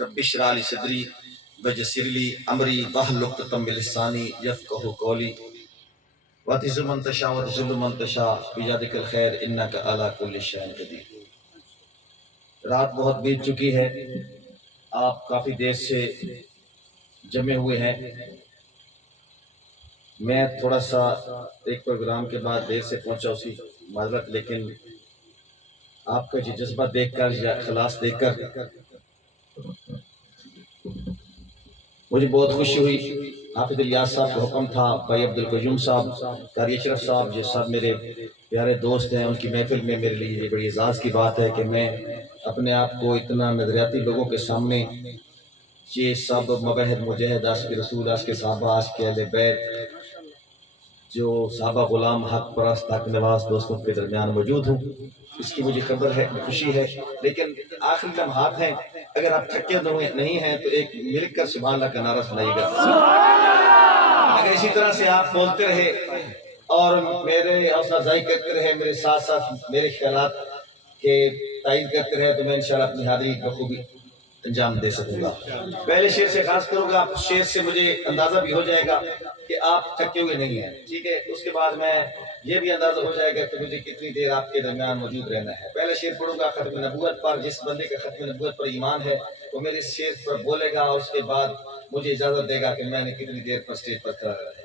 رب اشرح لي صدري ويسر لي امري واحلل عقدة من لساني يفقهوا قولي وتعز من تشاء وتذل من تشاء بيدك الخير انك على كل شيء قدير۔ رات بہت بیت چکی ہے، آپ کافی دیر سے جمع ہوئے ہیں۔ میں تھوڑا سا ایک پروگرام کے بعد دیر سے پہنچا اسی معذرت، لیکن آپ کا یہ جذبہ دیکھ کر یا اخلاص دیکھ کر مجھے بہت خوشی ہوئی۔ حافظ الیاس صاحب کا حکم تھا، بھائی عبدالقیوم صاحب، قاری اشرف صاحب، یہ سب میرے پیارے دوست ہیں، ان کی محفل میں میرے لیے یہ بڑی اعزاز کی بات ہے کہ میں اپنے آپ کو اتنا نظریاتی لوگوں کے سامنے، یہ سب مباحث مجاہد، عاشق رسول، عاشق صحابہ، عاشق اہل بیت، جو صحابہ غلام، حق پرست، حق نواز دوستوں کے درمیان موجود ہوں، اس کی مجھے خبر ہے، خوشی ہے۔ لیکن آخری لمحات ہیں، اگر آپ تھکے نہیں ہیں تو ایک مل کر سبحان اللہ کا نعرہ سنائیے گا۔ اگر اسی طرح سے آپ بولتے رہے اور میرے حوصلہ افزائی کرتے رہے، میرے ساتھ ساتھ میرے خیالات کے تائید کرتے رہے، تو میں انشاءاللہ اپنی حاضری بخوبی انجام دے سکوں گا۔ پہلے شعر سے خاص کروں گا، شعر سے مجھے اندازہ بھی ہو جائے گا کہ آپ تھکے ہوئے نہیں ہیں، ٹھیک ہے؟ اس کے بعد میں یہ بھی اندازہ ہو جائے گا کہ مجھے کتنی دیر آپ کے درمیان موجود رہنا ہے۔ پہلے شعر پڑھوں گا ختم نبوت پر، جس بندے کا ختم نبوت پر ایمان ہے وہ میرے شعر پر بولے گا، اور اس کے بعد مجھے اجازت دے گا کہ میں نے کتنی دیر پر سٹیج پر کھڑا رہا ہے۔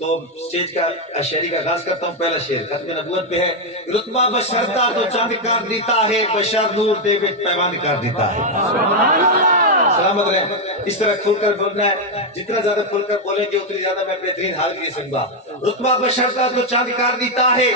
تو سٹیج کا شاعری کا آغاز کرتا ہوں۔ پہلا شعر ختم نبوت پہ ہے۔ رتبہ بشرتا تو چاند کر دیتا ہے، بشر نور دے وچ پیوند کر دیتا ہے۔ سلامت رہیں، اس طرح کھل کر بولنا ہے، جتنا زیادہ کھل کر بولیں گے اتنی زیادہ میں بہترین حال کی سکوں گا۔ رتبہ بشرتا تو چاند کر دیتا ہے،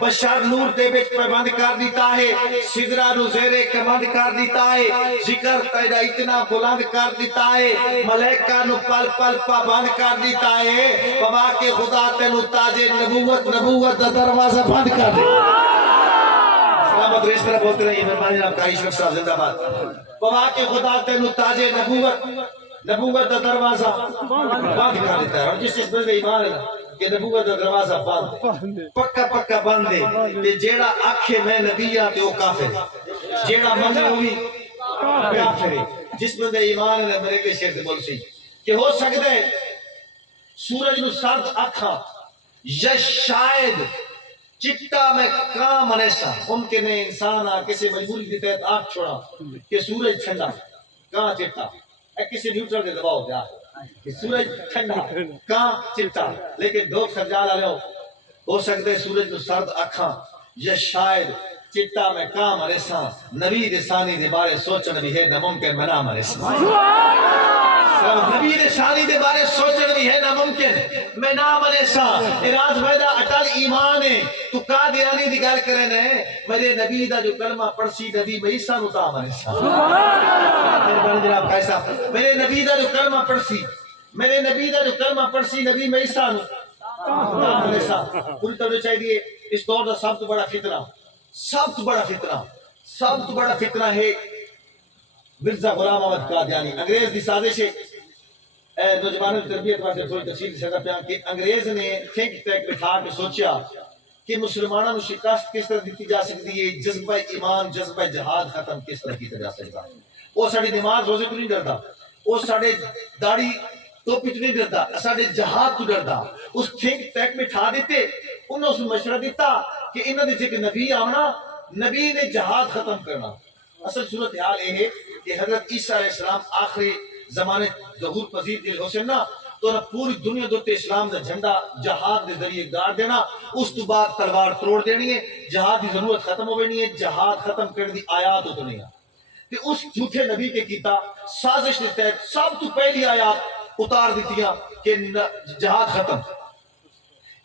بشر نور دے وچ پیوند کر دیتا ہے، سدرا نو زیر کمند کر دیتا ہے، ذکر تیرا اتنا بلند کر دیتا ہے، ملائکہ نو پل پل پابند کر دیتا ہے، پوا کے خدا تینو تاج نبوت دا دروازہ بند کر دیتا ہے۔ سلامت رہیں، اس طرح بولتے رہیے، مہربانی جناب قاری اشرف صاحب زندہ باد۔ پوا کے خدا تینو تاج نبوت دا دروازہ بند کر دیتا ہے، اور جس بندے ایمان ہے کہ نبوت دا دروازہ بند پکا پکا بند ہے، تے جیڑا آکھے میں نبی ہاں تے او کافر ہے، جیڑا منے ہوئی کافر ہے۔ جس بندے ایمان ہے میرے کے شعر بول سی کہ ہو سکتا ہے سورج نو سرد آکھاں یا شاید چٹا میں کام انیسا، ممکن ہے انسان کسی مجبوری کے تحت آنکھ چھوڑا کہ سورج ٹھنڈا کہاں چٹا، کسی نیوٹرل کے دباؤ دیا کہ سورج ٹھنڈا کہاں چٹا، لیکن دھوک سرجال آلے ہو سکتے ہیں سورج کو سرد آکھاں یا شاید چٹا میں کام انیسا، نبی دے ثانی دے بارے سوچن بھی ہے ناممکن میں نام انیسا۔ نبی دے ثانی دے بارے سوچن بھی ہے ناممکن میں نام انیسا۔ اراز ویدہ اٹل ایمان ہے، تو قادرانی دی گل کرے نے، میرے نبی دا جو کلمہ پڑسی نبی عیسیٰ نو تام انیسا۔ میرے نبی دا جو کلمہ پڑسی، میرے نبی دا جو کلمہ پڑسی نبی عیسیٰ نو تام انیسا۔ پوری توجہ چاہیے، اس دور دا سب تو بڑا فتنہ ہے مرزا غلام احمد قادیانی۔ انگریز دی سازش ہے، نوجوانوں کی تربیت واسطے تھوڑی تفصیل سے بیان کہ انگریز نے تھنک ٹینک بٹھا کے سوچیا کہ مسلمانوں کو شکست کس طرح دیتی جا سکتی ہے، جذبہ ایمان، جذبہ جہاد ختم کس طرح کیا جا سکتا ہے۔ وہ ساڑی نماز روزے تو نہیں ڈردا، وہ ساڑے داڑھی ٹوپی تو نہیں ڈردا، ساڑے جہاد تو ڈردا۔ اس تھنک ٹینک بٹھا دیتے، انہوں نے مشورہ دیتا کہ انہوں نے جے نبی آمنا، نبی نے جہاد ختم کرنا۔ اصل صورتحال یہ ہے کہ حضرت عیسیٰ علیہ السلام آخری زمانے ظہور پذیر دل حسن نا، تو نہ پوری دنیا دوتے اسلام دا جھنڈا جہاد دے ذریعے گاڑ دینا، اس تو بعد تلوار تروڑ دینی ہے، جہاد دی ضرورت ختم ہو گئی ہے، جہاد ختم کرنے دی آیات ہوتے نہیں ہے۔ کہ اس جھوٹے نبی کے کیتا سازش دیتا ہے، سب تو پہلی آیات اتار دیتیاں کہ جہاد ختم۔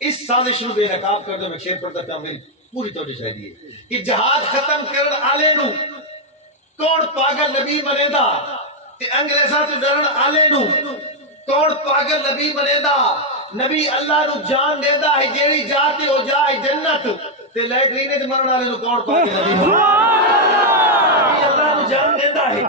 اس سازش نو بے نقاب کر دو، میں شیر پڑھتا پیا، میری پوری توجہ چاہیے کہ جہاد ختم کرن آلے نو کون پاگل نبی منے دا، تے انگریزاں تو ڈرن آلے نو کون پاگل نبی منے دا۔ نبی اللہ نو جان دے دا ہے، جیڑی جاتے ہو جائے جنت، تے لیٹرینے تے مرن آلے نو کون پاگل نبی منے دا۔ نبی اللہ نو جان دے دا ہے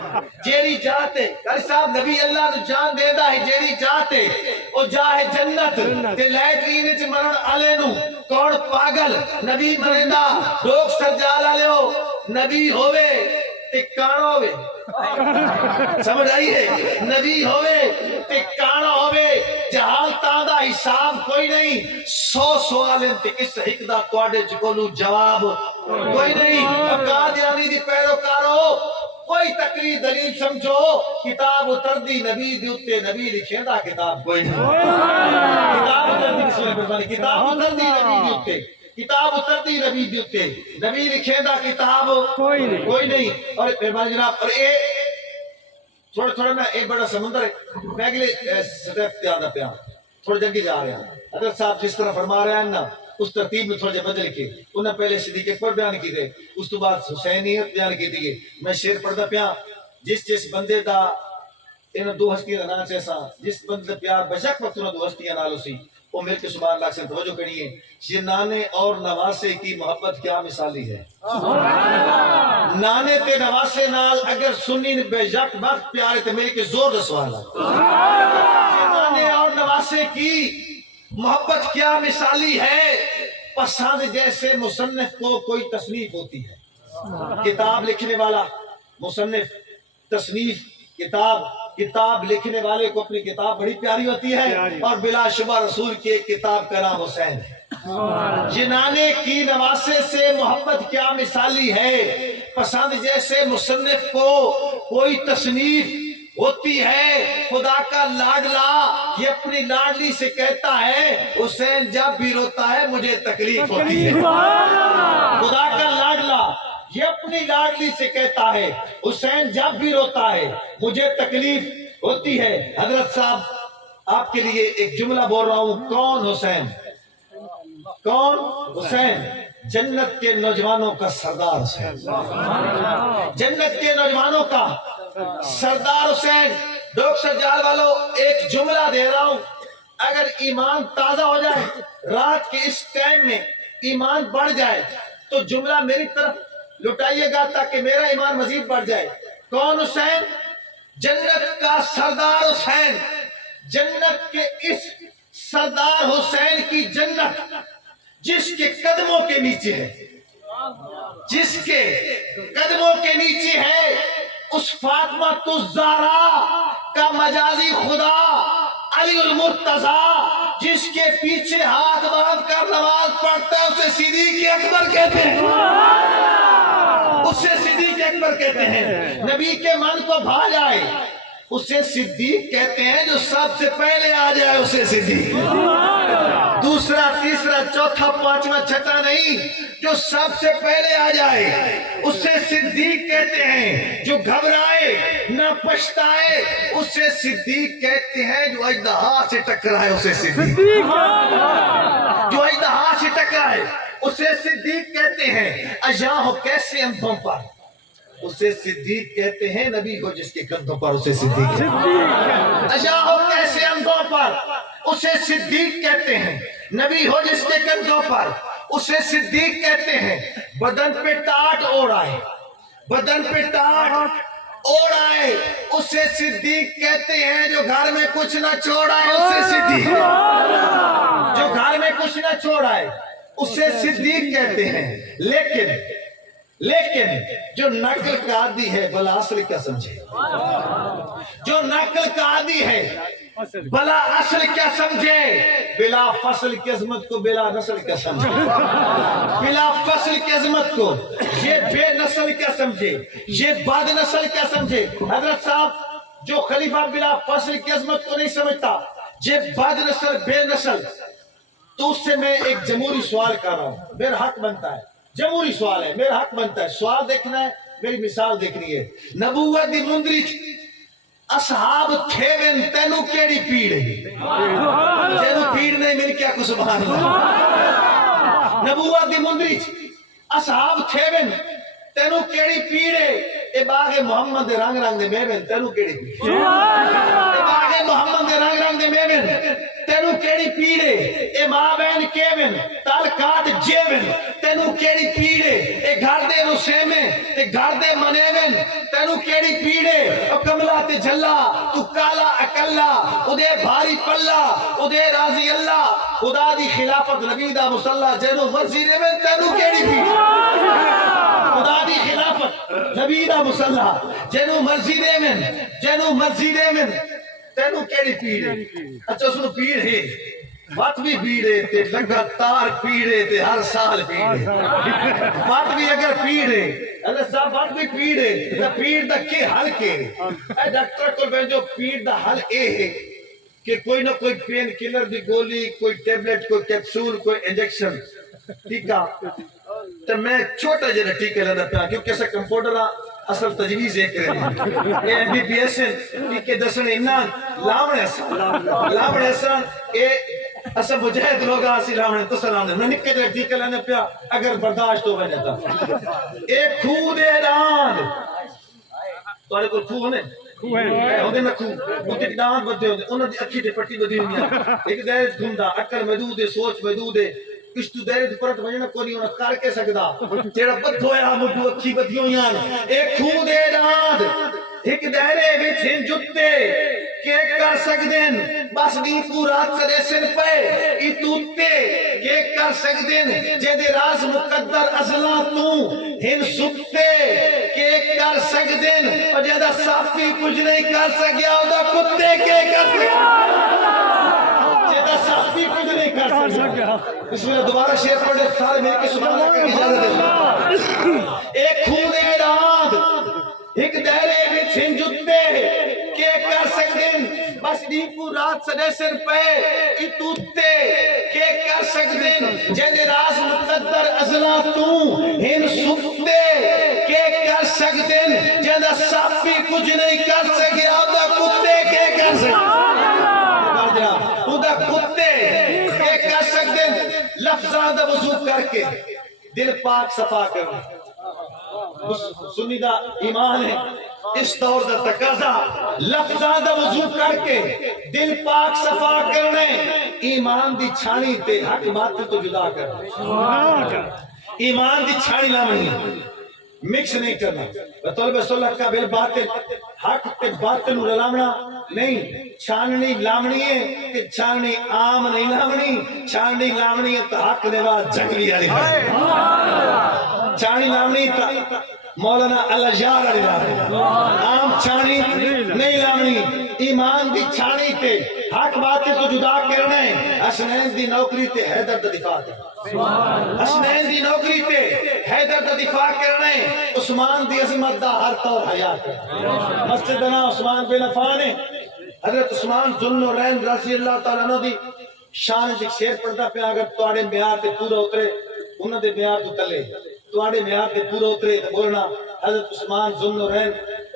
جیڑی جاتے، قاری صاحب نبی اللہ نو جان دے دا ہے جیڑی جاتے او جائے جنت، تے لیٹرینے تے مرن آلے نو کون پاگل نبی منے دا۔ لوگ سرجال آلے ہو نبی ہوئے تے کانا ہوے سمجھ آئی ہے نبی ہوے تے کانا ہوے جہالتاں دا حساب کوئی نہیں 100 سوالیں تے اس ایک دا تواڈے کولوں جواب کوئی نہیں قادیانی دی پیروکارو کوئی تقریر دلیل سمجھو کتاب اتردی نبی دی اتے نبی لکھیندا کتاب کوئی نہیں کتاب اتردی بسم اللہ الرحمن کتاب اتردی نبی دی اتے کتاب اتردی نبی دی اتے نبی لکھیندا کتاب کوئی نہیں اور مہربانی جناب اور اے تھوڑا نا ایک بڑا سمندر ہے میں اگلے سٹیپ تے آندا پیا تھوڑا جنگی جا رہے ہیں حضرت صاحب جس طرح فرما رہے ہیں نا اس ترتیب میں تھوڑا جا بدل کے انہیں پہلے صدیق اکبر بیان کی تھے اس تو بعد حسینیت بیان کی تھی میں شعر پڑھدا پیا جس بندے دا انہاں دو ہستیاں دا نام ایسا جس بندے دا پیار بجک وقت انہاں دو ہستیاں نال اسی وہ مل کے سبحان اللہ سے توجہ کرنی ہے یہ نانے اور نواسے کی محبت کیا مثالی ہے نانے تے نواسے نال اگر سنی نے بے یک وقت پیارے تے مل کے زور دا سوال ہے یہ نانے اور نواسے کی محبت کیا مثالی ہے پسند جیسے مصنف کو کوئی تصنیف ہوتی ہے کتاب لکھنے والا مصنف تصنیف کتاب لکھنے والے کو اپنی کتاب بڑی پیاری ہوتی ہے اور بلا شبہ رسول کی ایک کتاب کا نام حسین ہے جنانے کی نواسے سے محبت کیا مثالی ہے پسند جیسے مصنف کو کوئی تصنیف ہوتی ہے خدا کا لاڈلا یہ اپنی لاڈلی سے کہتا ہے حسین جب بھی روتا ہے مجھے تکلیف ہوتی ہے خدا کا لاڈلا یہ اپنی لاڈلی سے کہتا ہے حسین جب بھی روتا ہے مجھے تکلیف ہوتی ہے حضرت صاحب آپ کے لیے ایک جملہ بول رہا ہوں کون حسین جنت کے نوجوانوں کا سردار حسین جنت کے نوجوانوں کا سردار حسین ڈاکٹر جال والو ایک جملہ دے رہا ہوں اگر ایمان تازہ ہو جائے رات کے اس ٹائم میں ایمان بڑھ جائے تو جملہ میری طرف لٹائیے گا تاکہ میرا ایمان مزید بڑھ جائے کون حسین جنت کا سردار حسین جنت کے اس سردار حسین کی جنت جس کے قدموں کے نیچے ہے جس کے قدموں کے نیچے ہے اس فاطمہ الزہرا کا مجازی خدا علی المرتضی جس کے پیچھے ہاتھ باندھ کر نماز پڑھتا ہے اسے صدیق اکبر کہتے ہیں اسے صدیق اکبر کہتے ہیں نبی کے من کو بھا جائے اسے صدیق کہتے ہیں جو سب سے پہلے آ جائے اسے صدیق دوسرا تیسرا چوتھا پانچواں چھٹا نہیں جو سب سے پہلے آ جائے اسے صدیق کہتے ہیں جو گھبرائے نہ پچھتائے اسے صدیق کہتے ہیں جو اژدہا سے ٹکرائے اسے صدیق جو اژدہا سے ٹکرائے اسے صدیق کہتے ہیں اجا ہو کیسے اندھوں پر اسے صدیق کہتے ہیں نبی ہو جس کے کندھوں پر اسے صدیق کہتے ہیں اجا ہو کیسے اندھوں پر اسے صدیق کہتے ہیں نبی ہو جس کے کندھوں پر اسے صدیق کہتے ہیں بدن پہ ٹاٹ اوڑھائے بدن پہ ٹاٹ اوڑھائے اسے صدیق کہتے ہیں جو گھر میں کچھ نہ چھوڑائے اسے صدیق جو گھر میں کچھ نہ چھوڑائے اسے صدیق کہتے ہیں لیکن جو نقل کا عادی ہے بلا اصل کیا سمجھے جو نقل کا عادی ہے بلا اصل کیا سمجھے بلا فصل کی عظمت کو بلا نسل کیا سمجھے بلا فصل کی عظمت کو یہ بے نسل کیا سمجھے یہ بد نسل کیا سمجھے حضرت صاحب جو خلیفہ بلا فصل کی عظمت کو نہیں سمجھتا یہ بد نسل بے نسل تو اس سے میں ایک جمہوری سوال کر رہا ہوں میرا حق بنتا ہے جمہوری سوال ہے میرا حق بنتا ہے سوال دیکھنا ہے میری مثال دیکھنی ہے نبوت دی مندری اصحاب تھیون تینو کیڑی پیڑ ہے تینو پیڑ نہیں مل کیا کو سبحان اللہ نبوت دی مندری اصحاب تھیون تینو کیڑی پیڑ ہے اے باغ محمد دے رنگ رنگ دے میوین تینو کیڑی پیڑ اے باغ محمد دے رنگ رنگ دے میوین تینو کیڑی پیڑ ہے اے ماں بہن کیون تال کات جیون تینو کیڑی پیڑ ہے اے گھر دے رسیمے تے گھر دے منیون تینو کیڑی پیڑ ہے او کملا تے جھلا تو کالا اکلا او دے بھاری پلا او دے راضی اللہ خدا دی خلافت نبی دا مصلی جنو مرضی دے میں تینو کیڑی پیڑ خدا دی خلافت نبی دا مصلا جنو مرضی دے من تینو کیڑی پیڑ ہے اچھا سنو پیڑ ہے وقت بھی پیڑے تے لگاتار پیڑے تے ہر سال پیڑے وقت بھی اگر پیڑے اللہ صاحب وقت بھی پیڑے تا پیڑ دا کے حل کے اے ڈاکٹر کو بین جو پیڑ دا حل اے ہے کہ کوئی نہ کوئی پین کلر دی گولی کوئی ٹیبلٹ کوئی کیپسول کوئی انجیکشن ٹھیکا تو میں چھوٹا جنہ ٹھیکے لینا پیا کیونکہ ایسا کمپوٹر اصل تجویز ایک رہے A M B P S ٹھیکے دسن انان لامن احسان اے اصلا مجاہد لوگا اسی لامن تو سلام میں نکے جنہ ٹھیکے لینا پیا اگر برداشت ہو بنے تا ایک خود اعلان تو کوئی خود ہونے ہوندے نہ خود ہوندے ڈانٹ بدے ہوندے انہوں دی اکھی تے پٹی بدی ہوندی ایک دیر گھندا عقل محدود ہے سوچ محدود ہے اس تو دیر پرت بجنا کو نہیں ہونا کر کے سکدا تیرا بد ہویا مڈو اکھی بدی ہویاں ایک خود اعلان ایک دائرے وچ ہن جتے کہ کر سکدن بس دی پورا سدے سن پے ای توتے کہ کر سکدن جے دے راز مقدر ازلا تو ہن ستے کہ کر سکدن اور جے دا صافی کچھ نہیں کر سکیا او دا کتے کے کر سکیا جے دا صافی کچھ نہیں کر سکیا اس میں دوبارہ شیخ پڑھے سارے میرے کے سبحان اللہ کی اجازت ہے ایک خود اراد ایک دائرے میں چھن جتے کہ کر سکدن بس دیپو رات سدے سر پہ اتوتے کہ کر سکدن جن راز مقدر ازلا تو ہن سکتے کہ کر سکدن جن صافی کچھ نہیں کر سکے آدھا کتے کہ کر سکدن آدھا کتے کہ کر سکدن لفظان دا وضو کر کے دل پاک صفا کرنے سنی دا ایمان ہے اس دور دا تقاضا لفظان دا وضو کر کے دل پاک صفا کرنے ایمان دی چھانی تے حق باطل تو جدا کرنے ایمان دی چھانی لامنی مکس نہیں کرنا طلب صلح کا بل باطل حق تے باطل رلامنا نہیں چھاننی لامنی ہے کہ چھاننی عام نہیں لامنی چھاننی لامنی ہے تو حق نے بات جنگلی آلی چھانی لامنی تا مولانا اللہ جار علی عام چھانی نہیں لامنی ایمان دی چھانی تے حق باطل تو جدا کرنے حسنین دی نوکری تے حیدر دا دفاع تے حسنین دی نوکری تے حیدر دا دفاع کرنے عثمان دی عظمت دا ہر طور حیاء کرنے مسجدنا عثمان بن عفان حضرت عثمان ذوالنورین رضی اللہ تعالیٰ عنہ دی شان جک شیر پڑھتا پہ اگر توڑے میار تے پورا اترے انہوں دے میار تو تلے توڑے میار تے پورا اترے تو بولنا حضرت عثمان ذوالنورین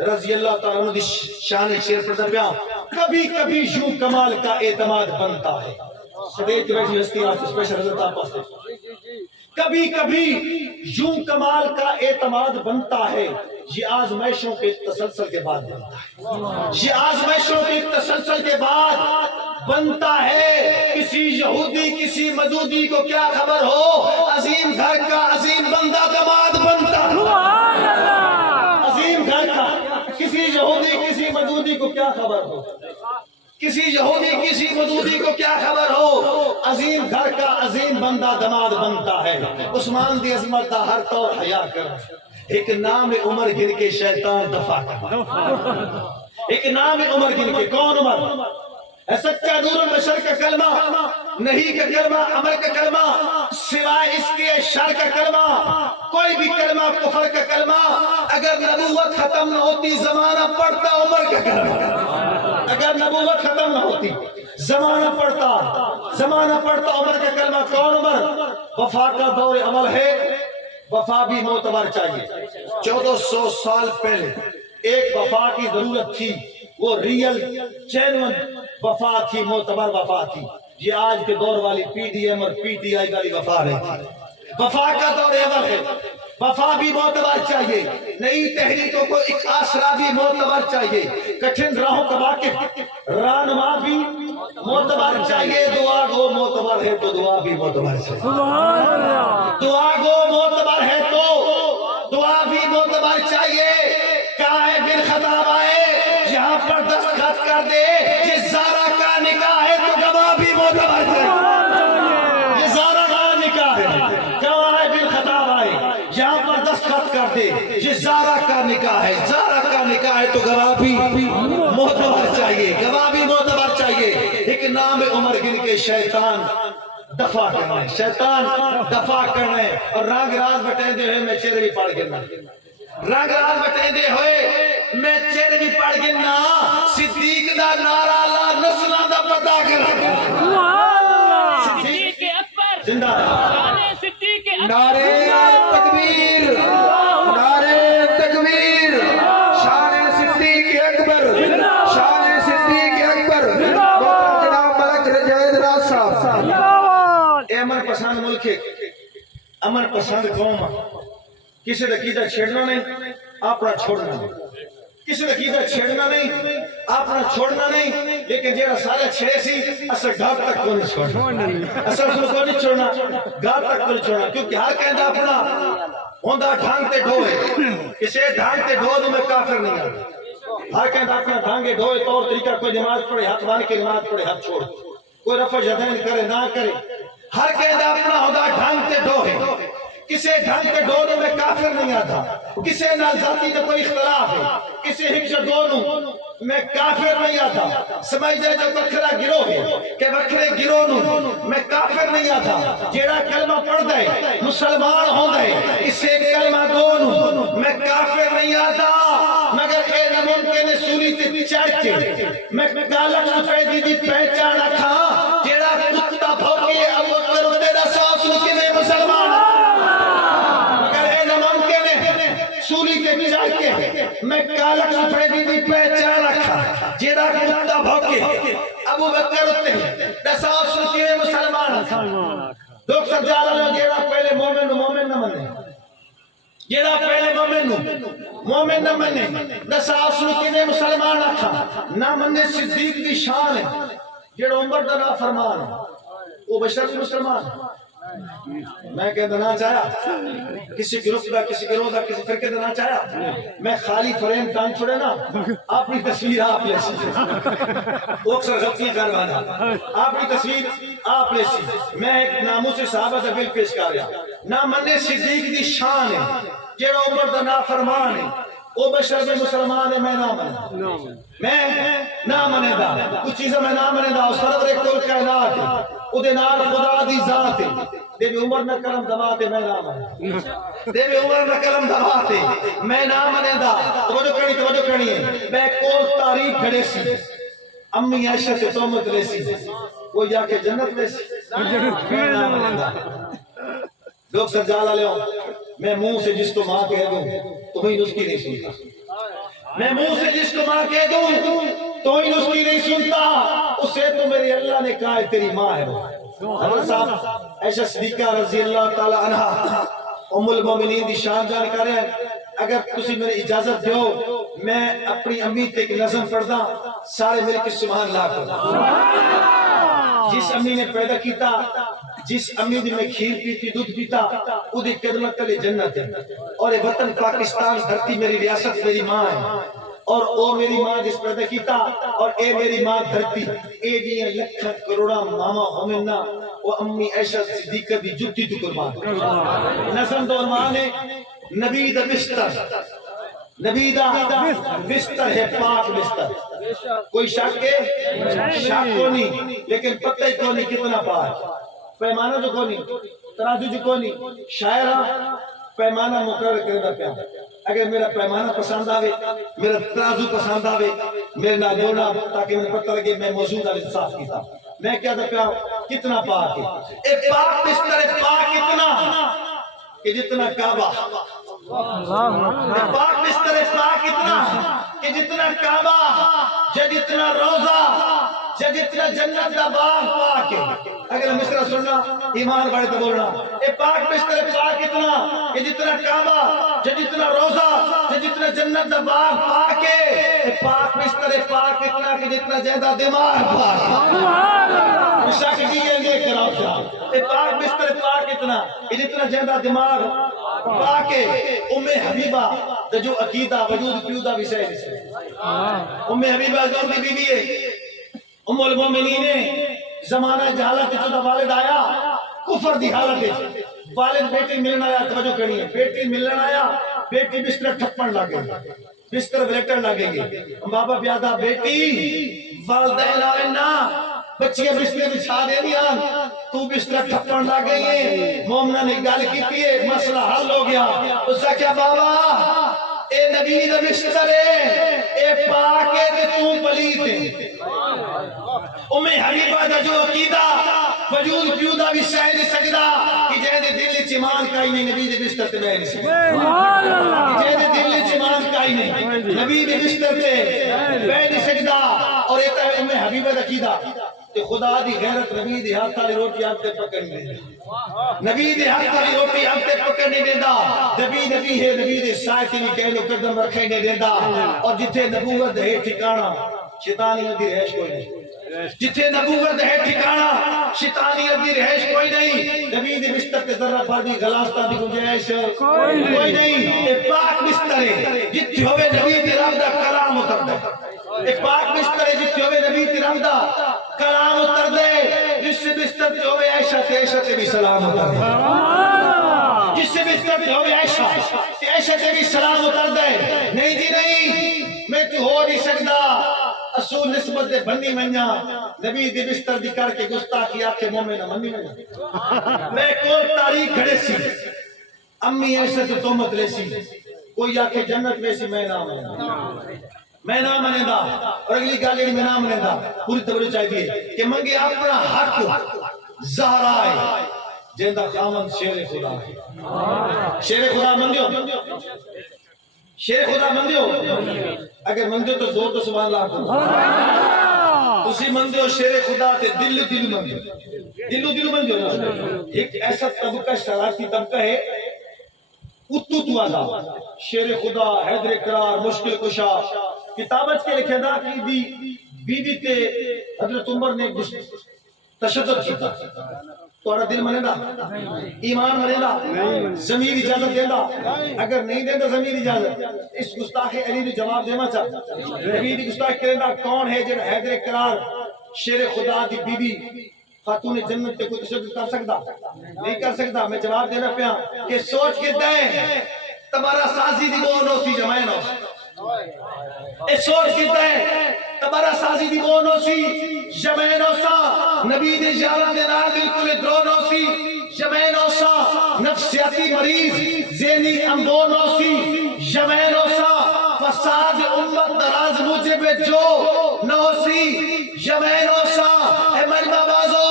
رضی اللہ تعالیٰ عنہ دی شان شیر پڑھتا پہ کبھی کبھی یوں کمال کا اعتماد بنتا ہے سدیج بیٹھی ہستی آج اسپیشل حضرت آپ پاس کبھی کبھی یوں کمال کا اعتماد بنتا ہے یہ آزمائشوں کے تسلسل کے بعد بنتا ہے یہ آزمائشوں کے تسلسل کے بعد بنتا ہے کسی یہودی کسی مجودی کو کیا خبر ہو عظیم گھر کا عظیم بندہ دماد بنتا ہے عظیم گھر کا کسی یہودی کسی مجودی کو کیا خبر ہو کسی یہودی کسی مجودی کو کیا خبر ہو عظیم گھر کا عظیم بندہ دماد بنتا ہے عثمان دی عظمت دا ہر طور حیا کر ایک نام عمر گن کے شیطان دفاع کر ایک نام عمر گن کے کون عمر اے سچا نور البشر کا کلمہ نہیں کا کلمہ عمر کا کلمہ سوائے اس کے شر کا کلمہ کوئی بھی کلمہ کفر کا کلمہ اگر نبوت ختم نہ ہوتی زمانہ پڑتا عمر کا کلمہ اگر نبوت ختم نہ ہوتی زمانہ پڑتا عمر کا کلمہ کون عمر وفا کا دور عمل ہے وفا بھی معتبر چاہیے 1400 سال پہلے ایک وفا کی ضرورت تھی وہ ریل جینون وفا تھی معتبر وفا تھی یہ آج کے دور والی پی ڈی ایم اور پی ٹی آئی والی وفا رہتی وفا کا دور عمل ہے وفا بھی معتبر چاہیے نئی تحریکوں کو ایک آسرا بھی معتبر چاہیے کٹھن راہوں کا واقف رہنما بھی معتبر چاہیے دعا گو معتبر ہے تو دعا بھی معتبر چاہیے دعا گو معتبر ہے تو دعا بھی معتبر چاہیے کائے بن خطاب آئے یہاں پر دستخط کر دے یہ زارا کا نکاح ہے تو گواہ بھی معتبر چاہیے یہ زارا کا نکاح ہے کائے بن خطاب آئے یہاں پر دستخط کر دے یہ زارا جائے تو گواہ بھی معتبر چاہیے، گواہ بھی معتبر چاہیے۔ ایک نام عمر گن کے شیطان دفاع کرنا، شیطان دفاع کرنا اور رنگ راز بٹیں دے ہوئے میں چہرے بھی پڑھ گنا، رنگ راز بٹیں دے ہوئے میں چہرے بھی پڑھ گنا، صدیق دا نعرہ لا نسلہ دا پتہ کرنا، صدیق اکبر زندہ شان صدیق اکبر، نعرے تکبیر، نعرے تکبیر، شان صدیق اکبر، شان صدیق اکبر، محترم جناب ملک رجائد راز صاحب۔ اے امن پسند ملک ہے، امن پسند قوم، کسی دا عقیدہ چھیڑنا نہیں، اپنا چھوڑنا نہیں، کسی دا عقیدہ چھیڑنا نہیں، اپنا چھوڑنا نہیں، لیکن جیڑا سارے چھڑے سی اصل گھر تک کو نہیں چھوڑنا، اصل کو نہیں چھوڑنا، گھر تک کو نہیں چھوڑنا، کیونکہ ہر کہندہ اپنا ہوندہ ڈھانگتے ڈھوئے، کسی ڈھانگتے ڈھو دو میں کافر نہیں آتا، ہر کہندہ اپنا ڈھانگے ڈھوئے طور طریقہ کوئی نماز پڑھے ہاتھ بان کے نماز پڑھے ہاتھ چھوڑ، کوئی رفع یدین کرے نہ کرے، ہر کہندہ اپنا ہوندہ ڈھانگتے ڈھوئے، کسے ڈھنگ کے ڈوروں میں کافر نہیں آتا، کسے نال ذاتی کا کوئی اختلاف ہے، کسے حکش دونوں میں کافر نہیں آتا، سمجھ جائے جو وکھرا گروہ ہے کہ وکھرے گروہوں میں کافر نہیں آتا، جیڑا کلمہ پڑھ دے مسلمان ہو دے، اسے کلمہ دونوں میں کافر نہیں آتا، مگر اے نممکن سولی تے چڑھ کے میں کالک سفیدی دی پہچان رکھا، جیڑا کتا بھوکے ابو بکر تیرا ساتھ سنکے میں مسلمان سولی کے چاہ کے میں کالک سفیدی دی پہچان رکھا، جیڑا کتا بھوکے ابو بکر صاحب سنکے مسلمان۔ لوگ سجالہ لو جیڑا پہلے مومن نہ منے، جیڑا پہلے مومن نہ منے، صاحب سنکے مسلمان رکھا، نہ منے صدیق دی شان ہے، جیڑا عمر دا نا فرمان وہ بشر بھی مسلمان۔ میں کہتا نہ چاہیا کسی گروپ دا کسی گروہ دا کسی فرقے دا نہ چاہیا، میں خالی فریم ٹانگ چھوڑے نا اپنی تصویر آپ لے سی، وہ اکثر غلطیاں کروانا، اپنی تصویر آپ لے سی، میں ایک ناموس صحابہ دا بل پیش کر رہا، نہ منے صدیق دی شان ہے، جیڑا عمر دا نا فرمان ہے، وہ بشر بھی مسلمان ہے، میں نہ منے، میں نہ منے دا، کچھ چیزیں میں نہ منے دا، اس سرور ایک کل کائنات ہے، ادھے نار خدا دی ذات ہے، دے بھی عمر نہ کرم دباتے میں نہ منے، دے بھی عمر نہ کرم دباتے میں نہ منے دا، توجہ کرنی ہے، میں کول تاریخ کھڑے سی، امی عائشہ سے تومت لے سی، وہ جا کے جنت لے سی، میں نہ منے دا۔ لوگ سجالہ لے ہوں، میں منہ سے جس کو ماں کہہ دوں تو ہی نسکی نہیں سنتا، میں منہ سے جس کو ماں کہہ دوں تو ہی نسکی نہیں سنتا، اسے تو میری اللہ نے کہا ہے تیری ماں ہے وہ۔ حضرت صاحب عائشہ صدیقہ رضی اللہ تعالی عنہ ام المومنین دی شان جان کر رہے ہیں، اگر تسی میری اجازت دیو میں اپنی امی تے ایک نظم پڑھدا، سارے مل کے سبحان اللہ کردا۔ جس امی نے پیدا کیتا، جس امی دی میں کھیر پیتی دودھ پیتا، او دی قدمت تلے جنت ہے، اور اے وطن پاکستان دھرتی میری ریاست میری ماں ہے، اور او میری ماں جس پیدا کیتا، اور اے میری ماں دھرتی، اے دیاں لکھاں کروڑا ماما ہومننا، او امی عائشہ صدیقہ دی جتی تو قربان۔ نظم دو عنوان ہے نبی دا بستر، نبی دا بستر ہے پاک بستر، کوئی شک ہے شک کو نہیں، لیکن پتہ ہی کو نہیں کتنا پاک، پیمانہ جو کو نہیں، ترازو جو کو نہیں، شاعرہ پیمانہ مقرر کرنا پیا، اگر میرا پیمانہ پسند آوے، میرا ترازو پسند آوے، میرے نہ جوڑنا تاکہ مجھے پتہ لگے میں موجود آل انصاف کیتا، میں کیا دا پیا کتنا پاک ہے، اے پاک بستر پاک اتنا کہ جتنا کعبہ، پاک بستر پاک اتنا کہ جتنا کعبہ، جتنا روزہ، جتنا جنت دا باغ پاک ہے۔ اگر مصرع سننا ایمان بڑے تو بولنا، اے پاک بستر پاک اتنا کہ جتنا کعبہ، جتنا روزہ، جتنا جنت دا باغ پاک ہے، اے پاک بستر پاک اتنا کہ جتنا جیدہ دماغ پاک ہے۔ شک دیئے لے کر آؤ جا، اے پاک بستر پاک اتنا کہ جتنا جیدہ دماغ پاک ہے۔ ام حبیبہ جو عقیدہ وجود پیودہ بھی سہی سے، ام حبیبہ جو دی بی بی ہے، ام المومنین زمانہ جہالت جو دا والد آیا کفر دی حالت ہے، والد بیٹی ملن آیا، توجہ کرنی ہے، بیٹی ملن آیا، بیٹی بستر ٹھپن لگے، بستر ولیٹر لگیں گے بابا پیادا بیٹی والدین آوے نا بچیاں بستر بچھا دے دیا تو بستر ٹھپن لگ گئی ہے مومنہ نے گل کی ہے مسئلہ حل ہو گیا اس نے کیا بابا اے نبی دا بستر ہے اے پاک ہے کہ تو پلیت ہے حبیبہ دا جو عقیدہ وجود پیودا بھی سہ نہیں سکدا کہ جے دے دل وچ ایمان کائی نہیں نبی دے بستر تے بیٹھ نہیں سکدا جے دے دل وچ ایمان کائی نہیں نبی دے بستر تے بیٹھ نہیں سکدا اور اے تے حبیبہ دا عقیدہ کہ خدا دی غیرت نبی دی ہاتھ والی روٹی آپ تے پکڑ نہیں دیندا نبی دی ہاتھ والی روٹی آپ تے پکڑ نہیں دیندا نبی نبی ہے نبی دے سائے تے نہیں کہنو قدم رکھے نہیں دیندا اور جتھے نبوت ہے ٹھکانہ شیطانیت دی رہائش کوئی نہیں جتھے نبوت ہے ٹھکانہ شیطانیت دی رہائش کوئی نہیں نبی دی بستر تے ذرہ بھر بھی غلاستہ دی گنجائش کوئی نہیں اے پاک بستر ہے جتھے ہوئے نبی دی رب دا کلام اتر دے اے پاک بستر ہے جتھے ہوئے نبی دی رب دا کلام اتر دے جس سے بستر تے ہوئے عائشہ تے بھی سلام اتر دے جس سے بستر تے ہوئے عائشہ تے بھی سلام اتر دے نہیں جی نہیں میں تو ہو نہیں سکتا اصول نسبت دے بنی منیا نبی دی بستر دی کر کے گستاخی آکھے مومن منی منیا میں کول تاریخ گھڑے سی امی ایسے تو تومت لے سی کوئی آکھے جنت میں سی میں نام منے دا اور اگلی گالی میں نام منے دا پوری توجہ چاہیے کہ منگے اپنا حق زہرا ہے جیندہ خامن شیر خدا ہے شیر خدا مندیو شیر خدا مندیو اگر مندیو تو زور تو سبحان اللہ کرو اسی مندیو شیر خدا تے دل مندیو دل مندیو ایک ایسا طبقہ شرارتی طبقہ ہے اتو تو آدھا شیر خدا حیدر قرار مشکل کشا کتابت کے لکھے دا کی دی بی بی تے حضرت عمر نے تشدد کیتا تھوڑا دل منے دا ایمان منے دا ضمیر اجازت دے دا اگر نہیں دے دا ضمیر اجازت اس گستاخ علی نے جواب دینا چاہتا نبی دی گستاخ کرے دا کون ہے جن حیدر قرار شیر خدا دی بی بی خاتون جنت تے کوئی تشدد کر سکتا نہیں کر سکتا میں جواب دینا پیا کہ سوچ کے دیں تمہارا سازی دی بونو سی جمائن ہو اے سوچ کے دیں تمہارا سازی دی بونو سی جمائن ہو سا نبی دی جارت دینار بالکل درونو سی جمائن ہو سا نفسیاتی مریض ذہنی امبونو سی جمائن ہو سا فساد امت دراز مجھے بے جو نو سی جمائن ہو سا اے مرمہ بازو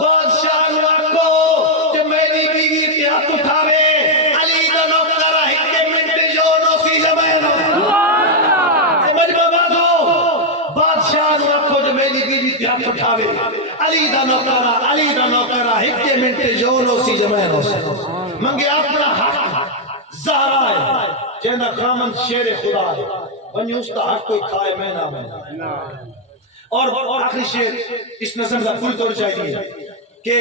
بادشاہ نوار کو کہ میری بیوی کی ہاتھ اٹھاوے علی دا نوکرہ ہکے منٹے جو نو سی جمائن ہو سا اے مرمہ بازو بادشاہ نوار کو جو میری بیوی کی ہاتھ اٹھاوے علی دا نوکرہ ہکے منٹے جو نو سی جمائن ہو سا منگے اپنا حق زہرا ہے جیندہ خامن شیر خدا ہے ونی اس کا حق کوئی کھائے میں نہ میں اور آخری شیر اس نظم کا پوری طور چاہیے کہ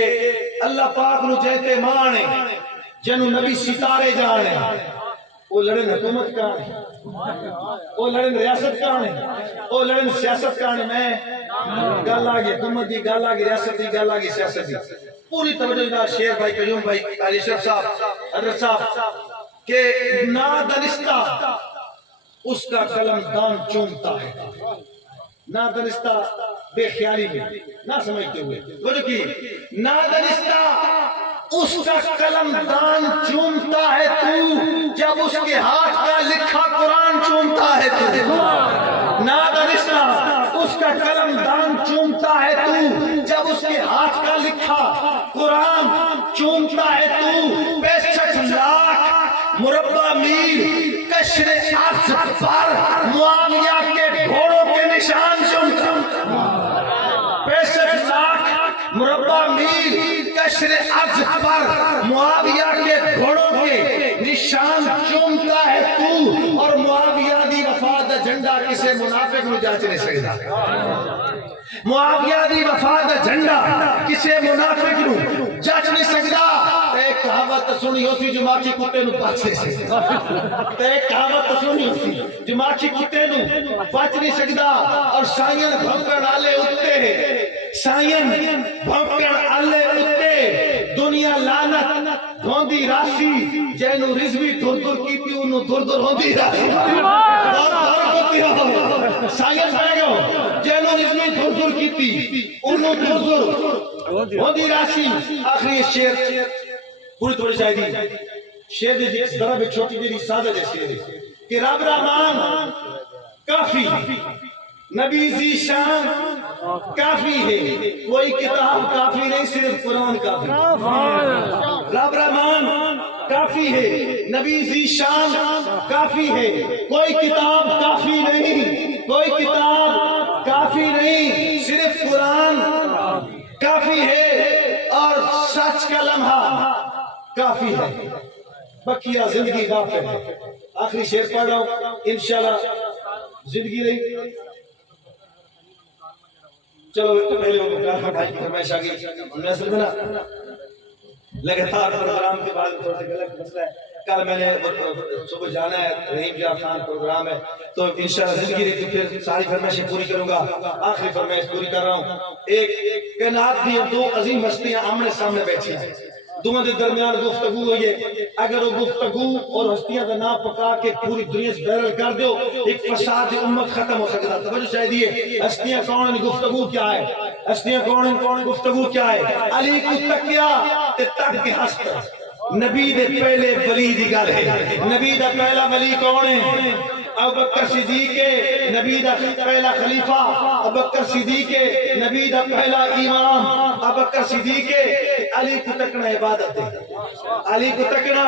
اللہ پاک نو جہتے مانے جنو نبی ستارے جانے وہ لڑن حکومت کانے وہ لڑن ریاست کانے وہ لڑن سیاست کانے میں گل آگی حکومت دی گل آگی ریاست دی گل آگی سیاست دی پوری توجہ دا شیر بھائی قیوم بھائی علی شرف صاحب حضرت صاحب کہ نادانستہ اس کا قلم دان چومتا ہے نادانستہ بے خیالی میں نہ سمجھتے ہوئے وہ کی نادانستہ اس کا قلم دان چومتا ہے تو جب اس کے ہاتھ کا لکھا قرآن چومتا ہے تو نادانستہ اس کا قلم دان چومتا ہے تو جب اس کے ہاتھ کا لکھا قرآن چومتا ہے تو 65 لاکھ مربع میل کشر عرض پر معاویہ کے گھوڑوں کے نشان چومتا 65 لاکھ مربع میل کشر عرض پر معاویہ کے گھوڑوں کے نشان چومتا ہے تو اور معاویہ دی وفات دا جھنڈا کسے منافق نو جاچ نہیں سکتا معاویہ دی وفات دا جھنڈا کسے منافق نو جاچ نہیں سکتا ایک کہاوت سنی ہوتی جو ماں کی کتے نو پاچ نہیں سکتا ایک کہاوت سنی ہوتی جو ماں کی کتے نو پاچ نہیں سکتا اور سائین بھنکن آلے اٹھتے ہیں سائین بھنکن آلے اٹھتے دنیا لعنت ہوندی راسی جینو رزوی دور دور کیتی انہوں دور دور ہوندی راسی دور دور کتی ہو سائنس پہ گو جینو رزوی دور دور کیتی انہوں دور دور ہوندی راسی آخری شیر پوری تھوڑی شاید شیر دے جیس ذرا بھی چھوٹی دیری سادہ دے شیر کہ رب رحمان کافی نبی ذیشان کافی ہے کوئی کتاب کافی نہیں صرف قرآن کافی رب رحمان کافی ہے نبی ذیشان کافی ہے کوئی کتاب کافی نہیں کوئی کتاب کافی نہیں صرف قرآن کافی ہے اور سچ کا لمحہ کافی ہے بقیہ زندگی غافل ہے آخری شعر پڑھ رہا ہوں انشاءاللہ زندگی نہیں چلو پہلے وہ بھائی کی فرمائش آ گئی میں اصل میں نا لگاتار پروگرام کے بعد تھوڑا سا غلط مسئلہ ہے کل میں نے صبح جانا ہے رحیم جان خان پروگرام ہے تو انشاءاللہ زندگی رہتی پھر ساری فرمائشیں پوری کروں گا آخری فرمائش پوری کر رہا ہوں ایک کائنات کی دو عظیم ہستیاں آمنے سامنے بیٹھی ہیں دونوں دے درمیان گفتگو ہوئی ہے اگر وہ گفتگو اور ہستیاں کا نام پکا کے پوری دنیا سے بیرل کر دو ایک فساد امت ختم ہو سکتا توجہ شاید یہ ہستیاں کون ہیں گفتگو کیا ہے ہستیاں کون ہیں گفتگو کیا ہے علی کو تکیا تے تک کے ہست نبی دے پہلے ولی دی گل ہے نبی دا پہلا ولی کون ہے ابوبکر صدیق نبی دا پہلا خلیفہ ابوبکر صدیق نبی دا پہلا امام ابوبکر صدیق علی کو تکنا عبادت ہے علی کو تکنا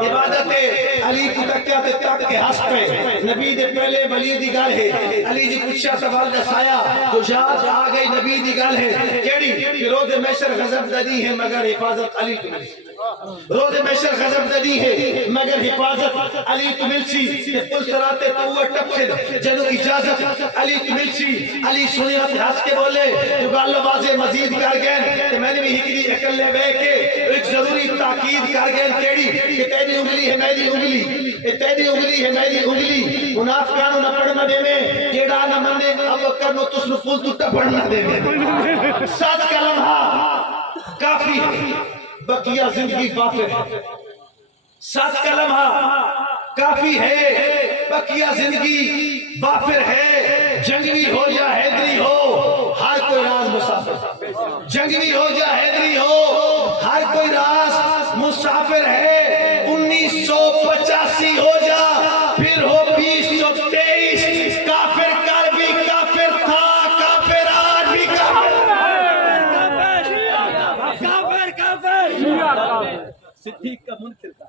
عبادت ہے علی کو تکیا تے تک کے ہس پہ نبی دے پہلے ولی دی گل ہے علی جی پوچھا سوال دسایا تو یاد آ گئی نبی دی گل ہے کیڑی کہ روز محشر غضب زدی ہے مگر حفاظت علی کو ملسی روز محشر غضب زدی ہے مگر حفاظت علی کو ملسی پل سراتے تو وہ ٹپ سے جنو اجازت علی کو ملسی علی سنیا تے ہس کے بولے جو گل واضح مزید کر گئے کہ میں نے بھی ہکری عقل لے بے کے ایک ضروری تاکید کر گئے کیڑی کہ تیری انگلی ہے میری انگلی تیری انگلی ہے میری انگلی منافقانوں نہ پڑھنا دے میں جیڑا نہ منے اب کرنو تس نو پل تو پڑھنا دے میں سچ کا لمحہ کافی ہے بقیہ زندگی غافل ہے سچ کا لمحہ کافی ہے بقیہ زندگی غافل ہے جنگی ہو یا حیدری ہو ہر کوئی راز مسافر جنگی ہو یا حیدری ہو ہر کوئی راز مسافر ہے 1985 ہو جا پھر ہو 2023 کافر کل بھی کافر تھا کافر آج بھی کافر صدیق کا منکر تھا